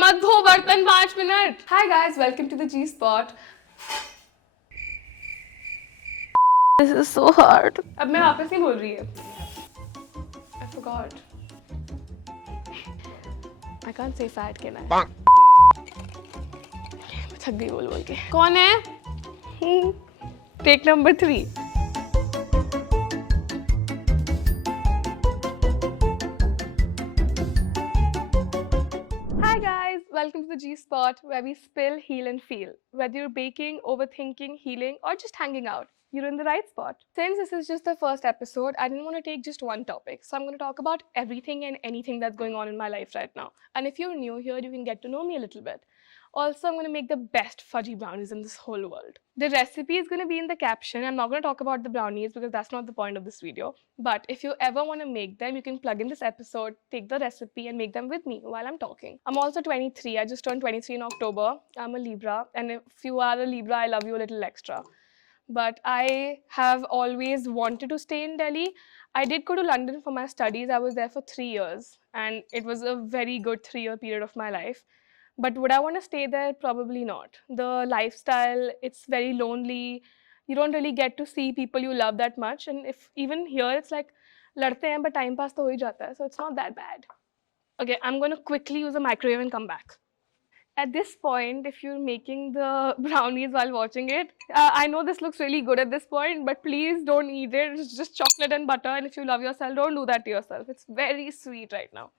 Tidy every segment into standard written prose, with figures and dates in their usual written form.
मत धो बर्तन 5 minute. Hi guys, welcome to the G-Spot. This is so hard. अब मैं वापस नहीं बोल रही है. I forgot. I can't say fat, can I? थक गई बोल बोल के. कौन है? Take number 3. Hi guys, welcome to the G-Spot where we spill, heal and feel. Whether you're baking, overthinking, healing or just hanging out, you're in the right spot. Since this is just the first episode, I didn't want to take just one topic. So I'm going to talk about everything and anything that's going on in my life right now. And if you're new here, you can get to know me a little bit. Also, I'm going to make the best fudgy brownies in this whole world. The recipe is going to be in the caption. I'm not going to talk about the brownies because that's not the point of this video. But if you ever want to make them, you can plug in this episode, take the recipe and make them with me while I'm talking. I'm also 23. I just turned 23 in October. I'm a Libra. And if you are a Libra, I love you a little extra. But I have always wanted to stay in Delhi. I did go to London for my studies. I was there for 3 years and it was a very good 3-year period of my life. But would I want to stay there? Probably not. The lifestyle, it's very lonely. You don't really get to see people you love that much. And if even here, it's like, ladte hain, but time pass to ho hi jata hai. So it's not that bad. Okay, I'm going to quickly use a microwave and come back. At this point, if you're making the brownies while watching it, I know this looks really good at this point, but please don't eat it. It's just chocolate and butter. And if you love yourself, don't do that to yourself. It's very sweet right now.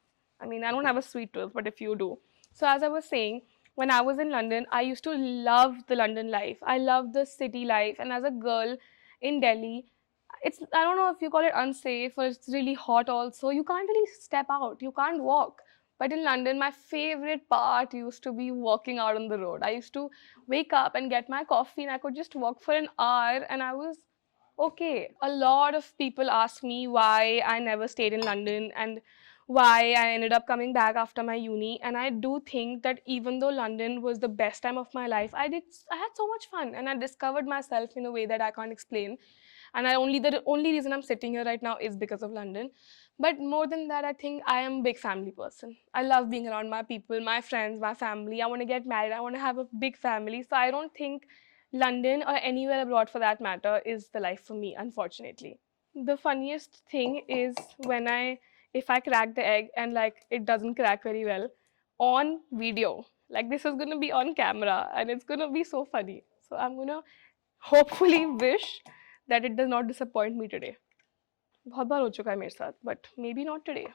I mean, I don't have a sweet tooth, but if you do. So as I was saying, when I was in London, I used to love the London life. I love the city life. And as a girl in Delhi, I don't know if you call it unsafe or it's really hot also. You can't really step out. You can't walk. But in London, my favorite part used to be walking out on the road. I used to wake up and get my coffee and I could just walk for an hour and I was okay. A lot of people ask me why I never stayed in London and why I ended up coming back after my uni. And I do think that even though London was the best time of my life, I had so much fun and I discovered myself in a way that I can't explain. And the only reason I'm sitting here right now is because of London. But more than that, I think I am a big family person. I love being around my people, my friends, my family. I want to get married. I want to have a big family. So I don't think London or anywhere abroad for that matter is the life for me, unfortunately. The funniest thing is if I crack the egg and like it doesn't crack very well on video. Like this is gonna be on camera and it's gonna be so funny. So I'm gonna hopefully wish that it does not disappoint me today. बहुत बार हो चुका है मेरे साथ, but maybe not today.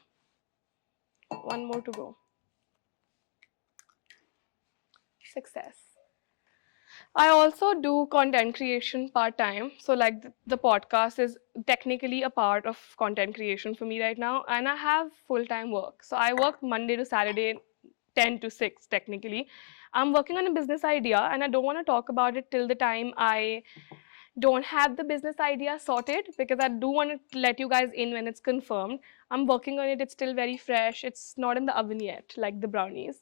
One more to go. Success. I also do content creation part-time. So like the podcast is technically a part of content creation for me right now. And I have full-time work. So I work Monday to Saturday, 10 to 6 technically. I'm working on a business idea and I don't want to talk about it till the time I don't have the business idea sorted because I do want to let you guys in when it's confirmed. I'm working on it. It's still very fresh. It's not in the oven yet, like the brownies.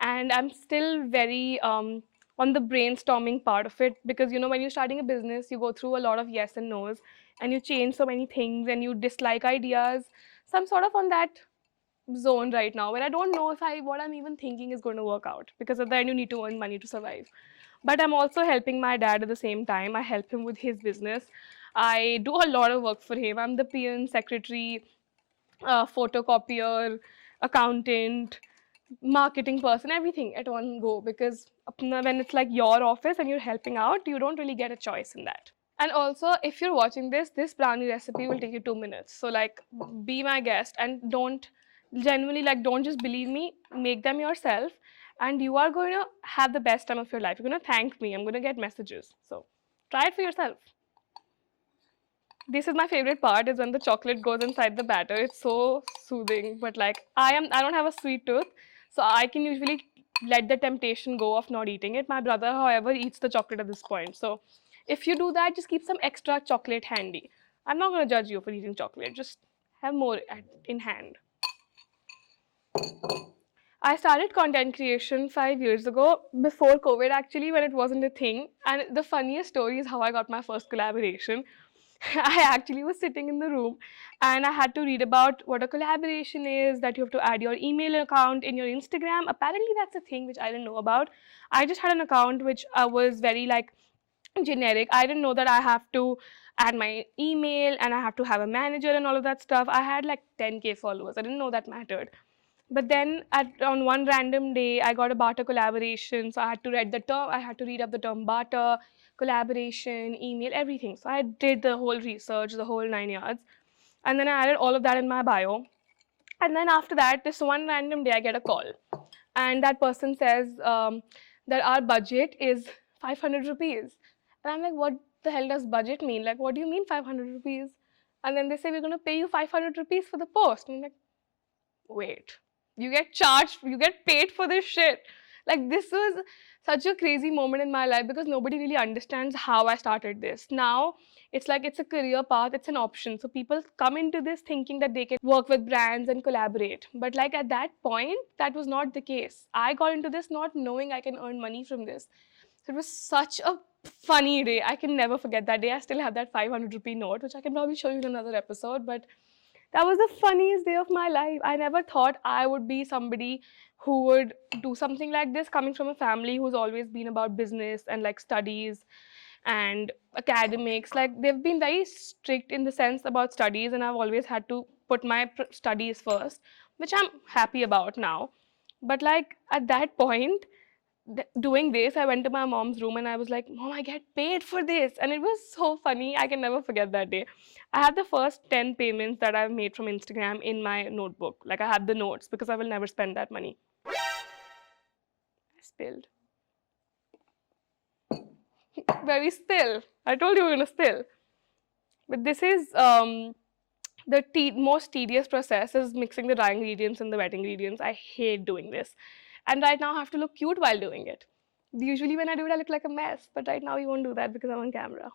And I'm still very on the brainstorming part of it because, you know, when you're starting a business, you go through a lot of yes and no's and you change so many things and you dislike ideas. So I'm sort of on that zone right now where I don't know if what I'm even thinking is going to work out because at the end you need to earn money to survive. But I'm also helping my dad at the same time. I help him with his business. I do a lot of work for him. I'm the PN, secretary, photocopier, accountant, marketing person, everything at one go because when it's like your office and you're helping out, you don't really get a choice in that. And also, if you're watching this brownie recipe will take you 2 minutes. So like, be my guest and don't just believe me, make them yourself. And you are going to have the best time of your life. You're going to thank me. I'm going to get messages. So try it for yourself. This is my favorite part is when the chocolate goes inside the batter. It's so soothing. But like, I don't have a sweet tooth. So I can usually let the temptation go of not eating it. My brother, however, eats the chocolate at this point. So if you do that, just keep some extra chocolate handy. I'm not going to judge you for eating chocolate. Just have more in hand. I started content creation 5 years ago, before COVID actually, when it wasn't a thing. And the funniest story is how I got my first collaboration. I actually was sitting in the room and I had to read about what a collaboration is, that you have to add your email account in your Instagram. Apparently, that's a thing which I didn't know about. I just had an account which was very like generic. I didn't know that I have to add my email and I have to have a manager and all of that stuff. I had like 10K followers. I didn't know that mattered. But then on one random day, I got a barter collaboration. So I had to read the term, I had to read up the term barter, collaboration, email, everything. So I did the whole research, the whole 9 yards. And then I added all of that in my bio. And then after that, this one random day, I get a call. And that person says that our budget is 500 rupees. And I'm like, what the hell does budget mean? Like, what do you mean 500 rupees? And then they say, we're going to pay you 500 rupees for the post. And I'm like, wait, you get charged, you get paid for this shit. Like, this was such a crazy moment in my life because nobody really understands how I started this. Now it's like it's a career path, it's an option. So people come into this thinking that they can work with brands and collaborate, but like at that point that was not the case. I got into this not knowing I can earn money from this. So it was such a funny day. I can never forget that day. I still have that 500 rupee note, which I can probably show you in another episode. But that was the funniest day of my life. I never thought I would be somebody who would do something like this, coming from a family who's always been about business and like studies and academics. Like they've been very strict in the sense about studies, and I've always had to put my studies first, which I'm happy about now. But like at that point, doing this, I went to my mom's room and I was like, Mom, I get paid for this. And it was so funny. I can never forget that day. I have the first 10 payments that I've made from Instagram in my notebook. Like I have the notes because I will never spend that money. I spilled. Very spill. I told you we're gonna spill. But this is the most tedious process is mixing the dry ingredients and the wet ingredients. I hate doing this. And right now I have to look cute while doing it. Usually when I do it, I look like a mess. But right now we won't do that because I'm on camera.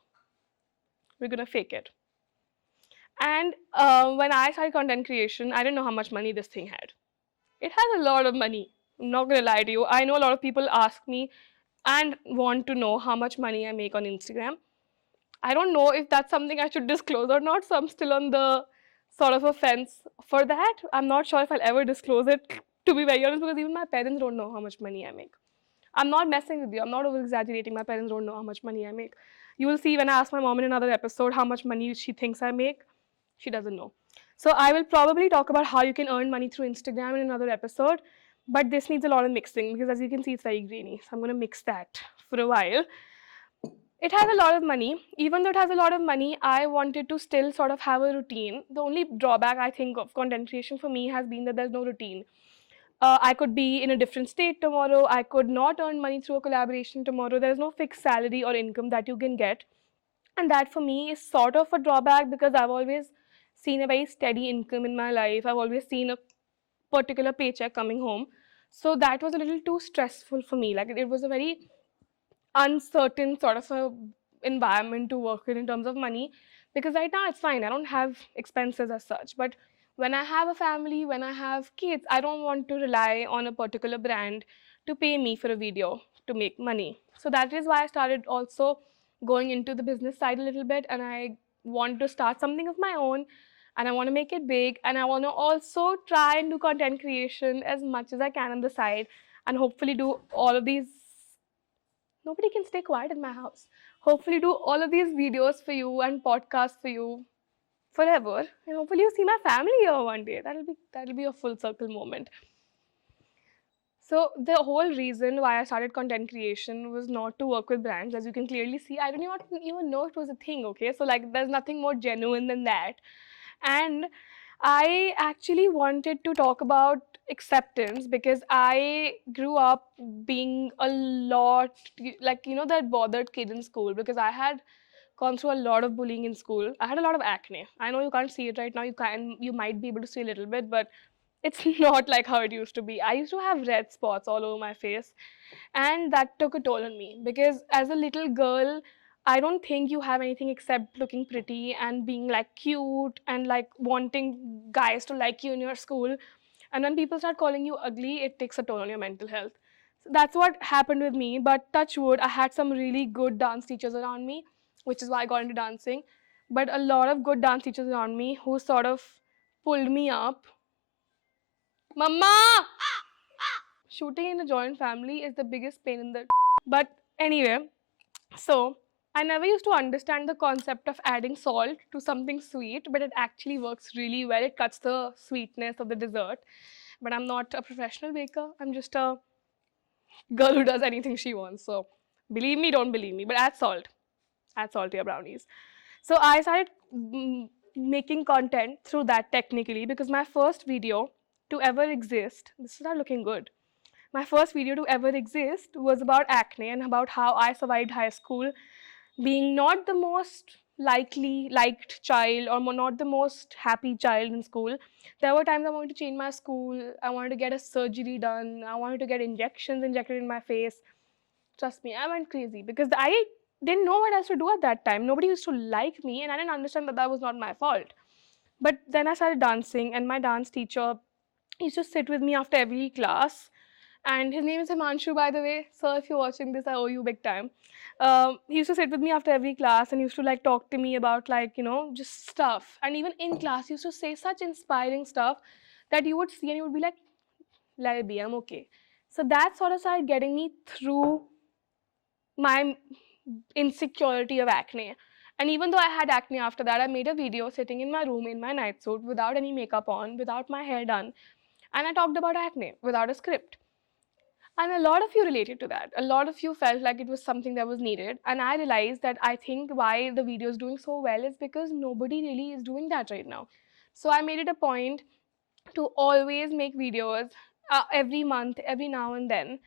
We're gonna fake it. And when I started content creation, I didn't know how much money this thing had. It has a lot of money. I'm not gonna lie to you. I know a lot of people ask me and want to know how much money I make on Instagram. I don't know if that's something I should disclose or not, so I'm still on the sort of a fence for that. I'm not sure if I'll ever disclose it, to be very honest, because even my parents don't know how much money I make. I'm not messing with you. I'm not over exaggerating. My parents don't know how much money I make. You will see when I ask my mom in another episode how much money she thinks I make. She doesn't know. So I will probably talk about how you can earn money through Instagram in another episode. But this needs a lot of mixing because as you can see, it's very grainy. So I'm going to mix that for a while. It has a lot of money. Even though it has a lot of money, I wanted to still sort of have a routine. The only drawback I think of content creation for me has been that there's no routine. I could be in a different state tomorrow. I could not earn money through a collaboration tomorrow. There's no fixed salary or income that you can get. And that for me is sort of a drawback because I've always seen a very steady income in my life. I've always seen a particular paycheck coming home. So that was a little too stressful for me. Like it was a very uncertain sort of a environment to work in terms of money because right now it's fine. I don't have expenses as such. But when I have a family, when I have kids, I don't want to rely on a particular brand to pay me for a video to make money. So that is why I started also going into the business side a little bit, and I want to start something of my own and I want to make it big, and I want to also try and do content creation as much as I can on the side and hopefully do all of these. Nobody can stay quiet in my house. Hopefully do all of these videos for you and podcasts for you forever. And hopefully you see my family here one day. That'll be a full circle moment. So the whole reason why I started content creation was not to work with brands. As you can clearly see, I don't even know it was a thing, okay? So like there's nothing more genuine than that. And I actually wanted to talk about acceptance because I grew up being a lot like that bothered kid in school because I had gone through a lot of bullying in school. I had a lot of acne. I know you can't see it right now. You might be able to see a little bit, but it's not like how it used to be. I used to have red spots all over my face, and that took a toll on me because as a little girl, I don't think you have anything except looking pretty and being like cute and like wanting guys to like you in your school. And when people start calling you ugly, it takes a toll on your mental health. So that's what happened with me. But touch wood, I had some really good dance teachers around me, which is why I got into dancing. but a lot of good dance teachers around me who sort of pulled me up. Mama! Shooting in a joint family is the biggest pain in the. But anyway, so I never used to understand the concept of adding salt to something sweet, but it actually works really well. It cuts the sweetness of the dessert. But I'm not a professional baker. I'm just a girl who does anything she wants. So believe me, don't believe me, but add salt. Add salt to your brownies. So I started making content through that technically because my first video to ever exist, this is not looking good. My first video to ever exist was about acne and about how I survived high school being not the most likely liked child or not the most happy child in school. There were times I wanted to change my school, I wanted to get a surgery done, I wanted to get injections injected in my face. Trust me, I went crazy because I didn't know what else to do at that time. Nobody used to like me, and I didn't understand that that was not my fault. But then I started dancing, and my dance teacher used to sit with me after every class. And his name is Himanshu, by the way. Sir, if you're watching this, I owe you big time. He used to sit with me after every class and used to like talk to me about like, just stuff. And even in class, he used to say such inspiring stuff that you would see and you would be like, let it be, I'm okay. So that sort of started getting me through my insecurity of acne. And even though I had acne after that, I made a video sitting in my room in my night suit without any makeup on, without my hair done. And I talked about acne without a script. And a lot of you related to that. A lot of you felt like it was something that was needed. And I realized that I think why the video is doing so well is because nobody really is doing that right now. So I made it a point to always make videos every month, every now and then,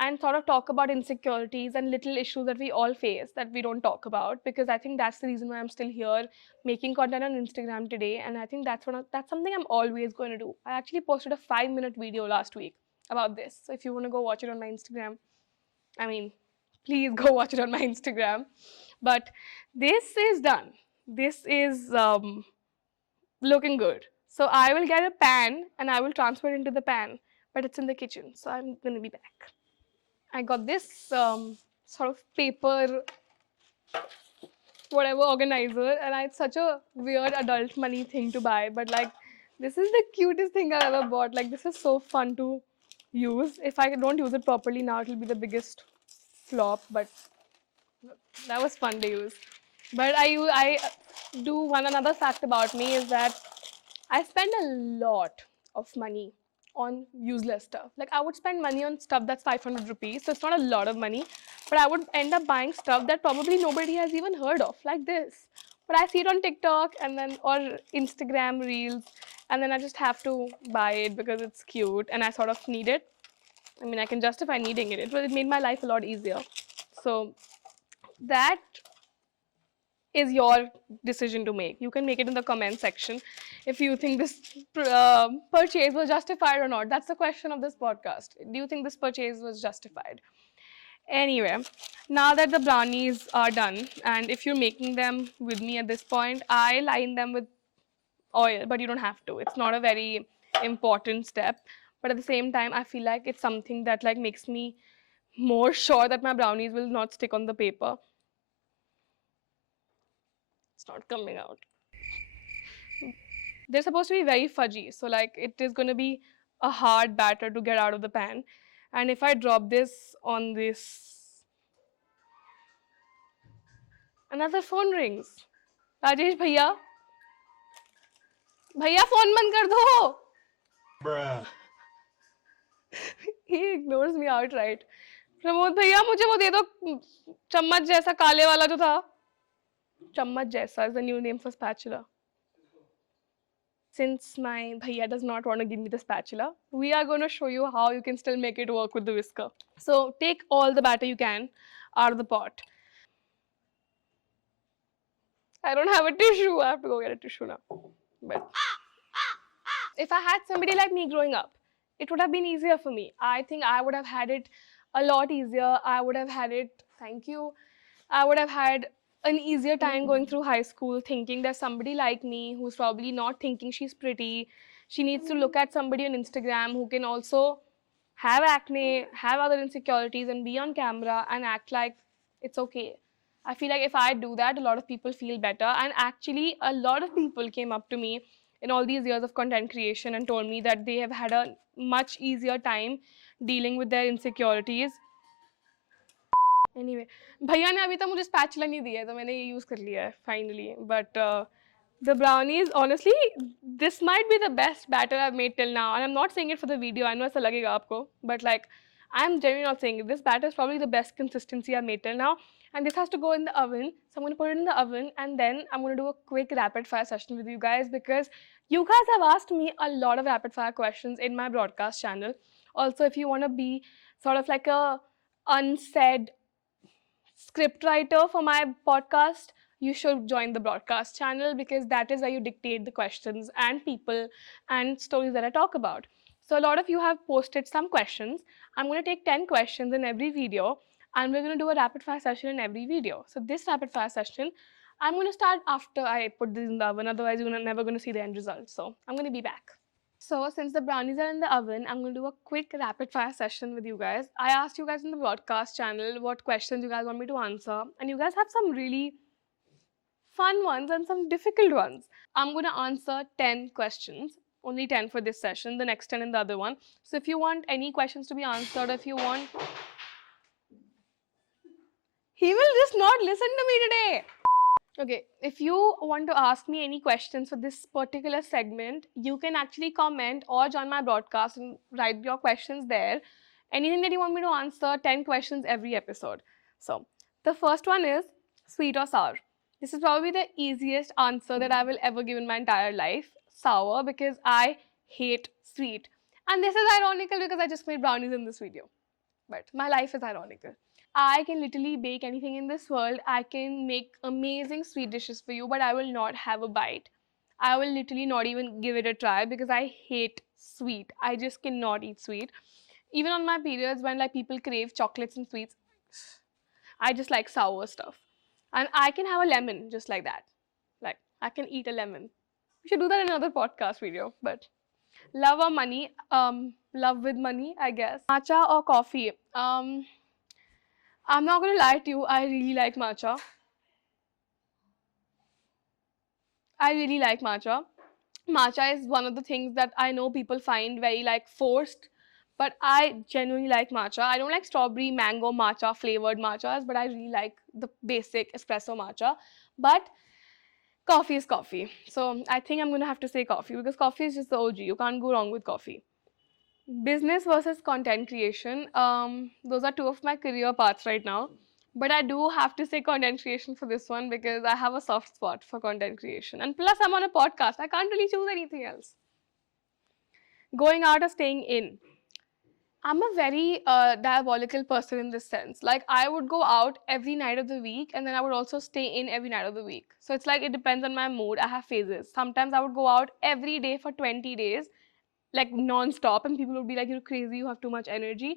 and sort of talk about insecurities and little issues that we all face that we don't talk about, because I think that's the reason why I'm still here making content on Instagram today. And I think that's something I'm always going to do. I actually posted a 5-minute video last week about this. So if you want to go watch it on my Instagram, I mean, please go watch it on my Instagram. But this is done. This is looking good. So I will get a pan and I will transfer it into the pan, but it's in the kitchen. So I'm going to be back. I got this sort of paper, whatever organizer, and it's such a weird adult money thing to buy, but like, this is the cutest thing I've ever bought. Like, this is so fun to use. If I don't use it properly now, it'll be the biggest flop, but that was fun to use. But I do one another fact about me is that I spend a lot of money on useless stuff. Like, I would spend money on stuff that's 500 rupees, so it's not a lot of money, but I would end up buying stuff that probably nobody has even heard of, like this. But I see it on TikTok and then or Instagram reels, and then I just have to buy it because it's cute and I sort of need it. I mean, I can justify needing it, but it made my life a lot easier. So that is your decision to make. You can make it in the comment section if you think this purchase was justified or not. That's the question of this podcast. Do you think this purchase was justified? Anyway, now that the brownies are done, and if you're making them with me at this point, I line them with oil, but you don't have to. It's not a very important step. But at the same time, I feel like it's something that like makes me more sure that my brownies will not stick on the paper. It's not coming out. They're supposed to be very fudgy, so like it is going to be a hard batter to get out of the pan. And if I drop this on this, another phone rings. Rajesh bhaiya, bhaiya phone band kar do. Bruh. He ignores me outright. Pramod भैया मुझे वो दे दो चम्मच जैसा काले वाला जो था. चम्मच जैसा is the new name for spatula. Since my bhaiya does not want to give me the spatula, we are going to show you how you can still make it work with the whisker. So take all the batter you can out of the pot. I don't have a tissue. I have to go get a tissue now. But if I had somebody like me growing up, it would have been easier for me. I think I would have had it a lot easier. I would have had it, thank you. I would have had an easier time going through high school thinking there's somebody like me who's probably not thinking she's pretty. She needs to look at somebody on Instagram who can also have acne, have other insecurities, and be on camera and act like it's okay. I feel like if I do that, a lot of people feel better. And actually, a lot of people came up to me in all these years of content creation and told me that they have had a much easier time dealing with their insecurities. Anyway, भैया ने अभी तक मुझे spatula नहीं दी है तो मैंने ये use कर लिया है finally. But the brownies, honestly, this might be the best batter I've made till now. And I'm not saying it for the video. I know ऐसा लगेगा आपको, but like I'm genuinely not saying it. This batter is probably the best consistency I've made till now. And this has to go in the oven. So I'm going to put it in the oven and then I'm going to do a quick rapid fire session with you guys because you guys have asked me a lot of rapid fire questions in my broadcast channel. Also, if you want to be sort of like a unsaid script writer for my podcast, you should join the broadcast channel because that is where you dictate the questions and people and stories that I talk about. So a lot of you have posted some questions. I'm going to take 10 questions in every video and we're going to do a rapid fire session in every video. So this rapid fire session, I'm going to start after I put this in the oven, otherwise you're never going to see the end result. So I'm going to be back. So since the brownies are in the oven, I'm going to do a quick rapid fire session with you guys. I asked you guys in the broadcast channel what questions you guys want me to answer, and you guys have some really fun ones and some difficult ones. I'm going to answer 10 questions, only 10 for this session, the next 10 in the other one. So if you want any questions to be answered, if you want... He will just not listen to me today. Okay, if you want to ask me any questions for this particular segment, you can actually comment or join my broadcast and write your questions there. Anything that you want me to answer, 10 questions every episode. So, the first one is sweet or sour. This is probably the easiest answer that I will ever give in my entire life. Sour, because I hate sweet. And this is ironical because I just made brownies in this video. But my life is ironical. I can literally bake anything in this world. I can make amazing sweet dishes for you, but I will not have a bite. I will literally not even give it a try because I hate sweet. I just cannot eat sweet. Even on my periods when like people crave chocolates and sweets, I just like sour stuff. And I can have a lemon just like that. Like I can eat a lemon. We should do that in another podcast video, but love or money? Love with money, I guess. Matcha or coffee? I'm not gonna lie to you, I really like matcha. I really like matcha. Matcha is one of the things that I know people find very like forced, but I genuinely like matcha. I don't like strawberry, mango, matcha flavored matchas, but I really like the basic espresso matcha. But coffee is coffee. So I think I'm gonna have to say coffee because coffee is just the OG. You can't go wrong with coffee. Business versus content creation. Those are two of my career paths right now. But I do have to say content creation for this one because I have a soft spot for content creation. And plus, I'm on a podcast. I can't really choose anything else. Going out or staying in. I'm a very diabolical person in this sense. Like, I would go out every night of the week and then I would also stay in every night of the week. So it's like it depends on my mood. I have phases. Sometimes I would go out every day for 20 days like non-stop and people would be like, you're crazy, you have too much energy.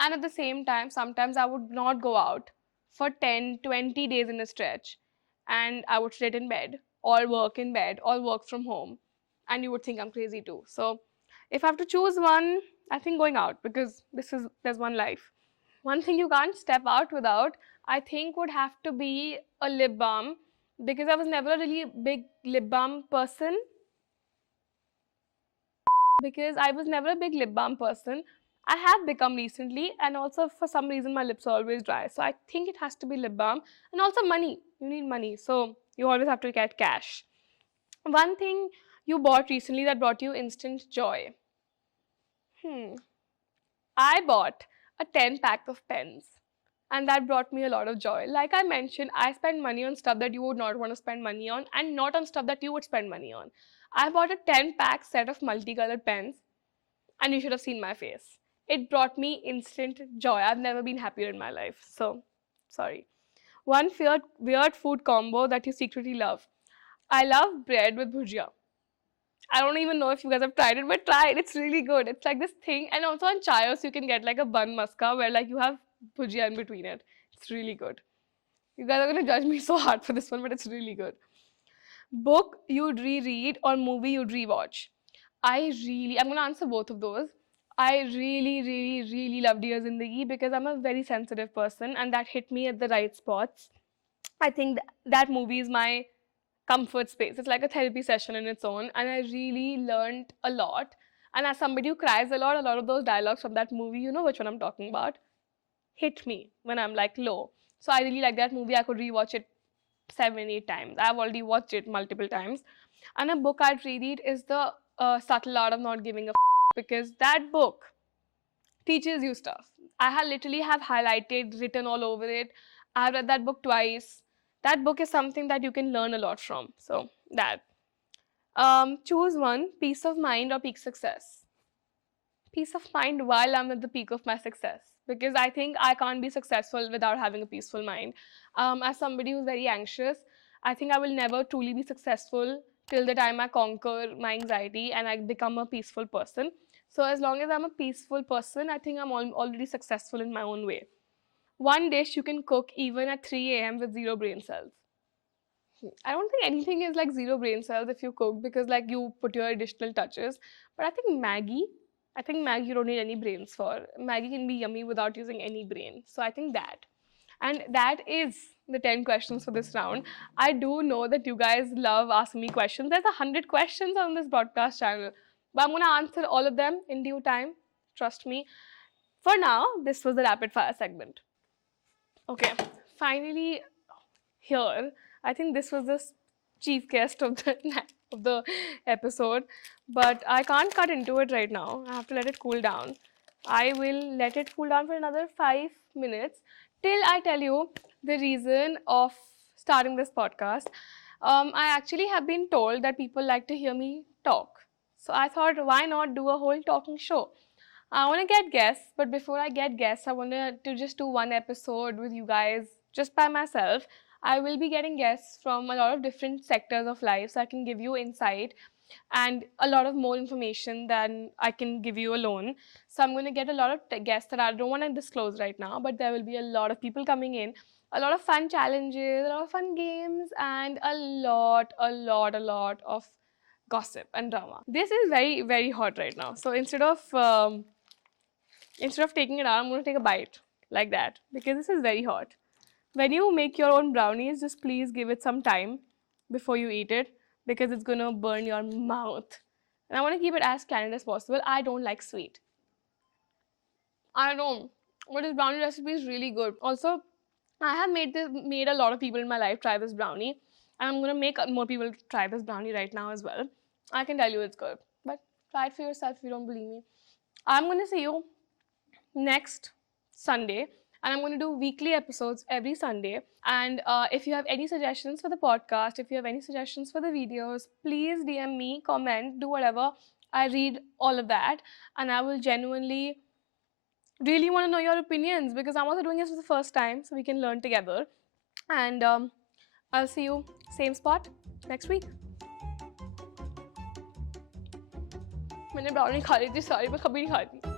And at the same time, sometimes I would not go out for 10, 20 days in a stretch and I would sit in bed or work in bed or work from home and you would think I'm crazy too. So if I have to choose one, I think going out because there's one life. One thing you can't step out without, I think would have to be a lip balm because I was never a really big lip balm person because I was never a big lip balm person. I have become recently, and also for some reason my lips are always dry. So I think it has to be lip balm, and also money. You need money, so you always have to get cash. One thing you bought recently that brought you instant joy. I bought a 10 pack of pens. And that brought me a lot of joy. Like I mentioned, I spend money on stuff that you would not want to spend money on and not on stuff that you would spend money on. I bought a 10 pack set of multicolored pens and you should have seen my face. It brought me instant joy. I've never been happier in my life. So, sorry. One weird food combo that you secretly love. I love bread with bhujia. I don't even know if you guys have tried it, but try it. It's really good. It's like this thing. And also on Chayos, you can get like a bun maska where like you have bhujia in between it. It's really good. You guys are going to judge me so hard for this one, but it's really good. Book you'd reread or movie you'd rewatch. I'm going to answer both of those. I really loved Years in the E because I'm a very sensitive person and that hit me at the right spots. I think that movie is my comfort space. It's like a therapy session in its own, and I really learned a lot. And as somebody who cries a lot of those dialogues from that movie, you know which one I'm talking about, hit me when I'm like low. So I really like that movie. I could rewatch it 7, 8 times. I've already watched it multiple times. And a book I'd read it is the Subtle Art of Not Giving a because that book teaches you stuff. I have literally have highlighted, written all over it. I've read that book twice. That book is something that you can learn a lot from. So that. Choose one: peace of mind or peak success. Peace of mind while I'm at the peak of my success. Because I think I can't be successful without having a peaceful mind. As somebody who's very anxious, I think I will never truly be successful till the time I conquer my anxiety and I become a peaceful person. So, as long as I'm a peaceful person, I think I'm already successful in my own way. One dish you can cook even at 3 a.m. with zero brain cells. I don't think anything is like zero brain cells if you cook because like you put your additional touches. But I think Maggie you don't need any brains for. Maggie can be yummy without using any brain. So I think that. And that is the 10 questions for this round. I do know that you guys love asking me questions. There's 100 questions on this broadcast channel. But I'm gonna answer all of them in due time. Trust me. For now, this was the rapid fire segment. Okay, finally here. I think this was the chief guest of the of the episode, but I can't cut into it right now. I have to let it cool down. I will let it cool down for another 5 minutes till I tell you the reason of starting this podcast. I actually have been told that people like to hear me talk. So I thought, why not do a whole talking show? I want to get guests, but before I get guests, I want to just do one episode with you guys just by myself. I will be getting guests from a lot of different sectors of life, so I can give you insight and a lot of more information than I can give you alone. So I'm going to get a lot of guests that I don't want to disclose right now, but there will be a lot of people coming in, a lot of fun challenges, a lot of fun games, and a lot of gossip and drama. This is very, very hot right now. So instead of taking it out, I'm going to take a bite like that because this is very hot. When you make your own brownies, just please give it some time before you eat it because it's going to burn your mouth. And I want to keep it as candid as possible. I don't like sweet. I don't. But this brownie recipe is really good. Also, I have made a lot of people in my life try this brownie, and I'm gonna make more people try this brownie right now as well. I can tell you it's good, but try it for yourself if you don't believe me. I'm gonna see you next Sunday, and I'm going to do weekly episodes every Sunday. And if you have any suggestions for the podcast, if you have any suggestions for the videos, please DM me, comment, do whatever. I read all of that, and I will genuinely really want to know your opinions because I'm also doing this for the first time, so we can learn together. And I'll see you same spot next week. मैंने brownie खा ली थी सारी मैं कभी नहीं खाती